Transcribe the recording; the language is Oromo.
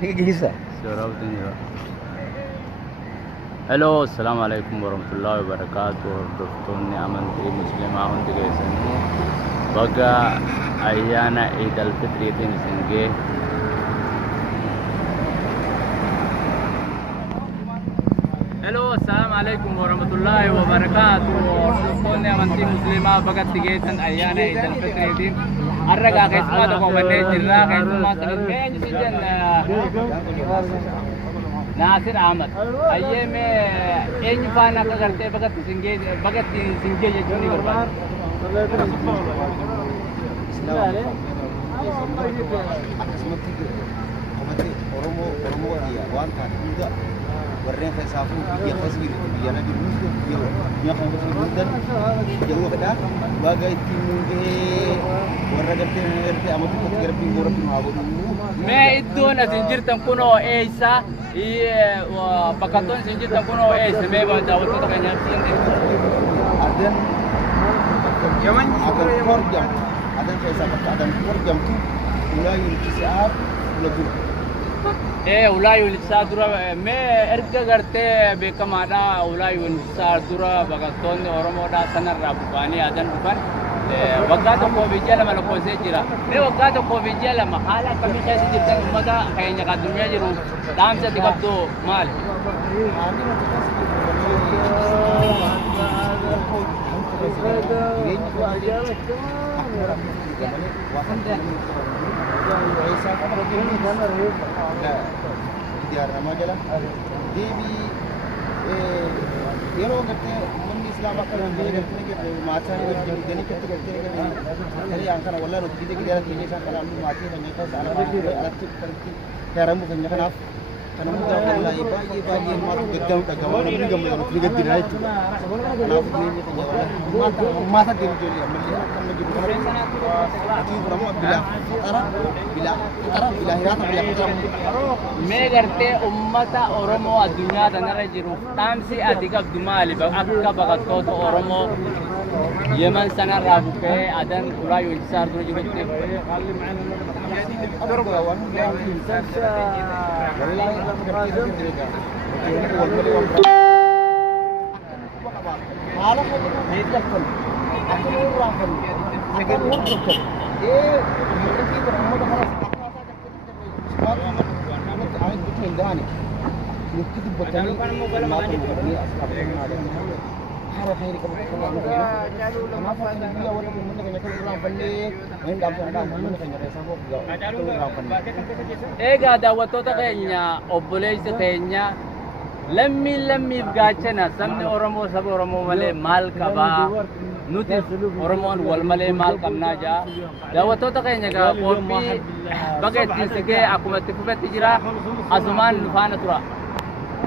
Gisa. Hello, assalamu alaikum warahmatullahi wabarakatuh. Hordoftoonni amantii musliimaa hundi keessanii baga ayyaana Eid al-Fitriitiin isin ga'e. Hello, assalamu alaikum warahmatullahi wabarakatuh. Hordoftoonni amantii musliimaa bagatti geessan ayyaana Eid al-Fitriitiin har'a keessumaa tokko kanneen jirra. Keessumaa saganteen jenna Nasir Ahmad. Ayyeme eenyu faana akka gartee bagatti singee jechuun ni barbaada. Akkasumatti uummatni Oromoo waan taate hunda warreen fayyisaafu biyya tasbiir biyya nabi biyya kan hundan yeroo fedhaa baga ittiin mungee warra gartee amatu garbiin gorabbiin haa godhu. Mee iddoon asin jirtan kunoo eessa? Bakkattoon isin jirtan kunoo eessa? Mee daawwattoota keenyaaf adan yaman korjam adan fayyisa bakka adan korjam tu ulaa yulkisaaf ula dura. Ulaa yuunisaa dura mee erga gartee beekamaadha. Ulaa yuunisaa dura bakkattoonni Oromoodhaa sanarraa buqqaanii adan dhufan waggaa tokkoo fi ji'a lama lakkoofsee jira. Mee waggaa tokkoo fi ji'a lama haala akkamii keessa jirtan uummata keenya kan addunyaa jiru dhaamsa itti qabdu maali? yeroo gartee uummanni islaamaa akka dandeenye gartee maataan wajjin ganii ketti gartee tarii aan kana wallaan hojii deeggaree keenya isaan kanaan maatii keenya keessa alatti yaaramu keenya kanaaf kana hunda wallahi baay'ee maatu gaddamu dhagamaa namni gammadu ni gaddina jechuudha. Kanaaf jireenya keenya wallahi maata deemu ijoollee ammallee akka amma jiru kana atii furamu bilaa hiraata bilaa Mee gartee uummata Oromoo addunyaa kanarra jiru dhaamsi ati qabdu maali? Akka bakkattoota Oromoo Yemen sanarraa buqqee adan ulaa yuunisaa dura jirutti. Egaa daawwattoota keenya obboleessa keenya lammiif gaachana sabni Oromoo saba Oromoo malee maal qabaa? Nuti Oromoon wal malee maal qabnaa jaa? Daawwattoota keenya qophii baga ittiin si ga'e akkuma itti fufetti jira asumaan nu faana tura.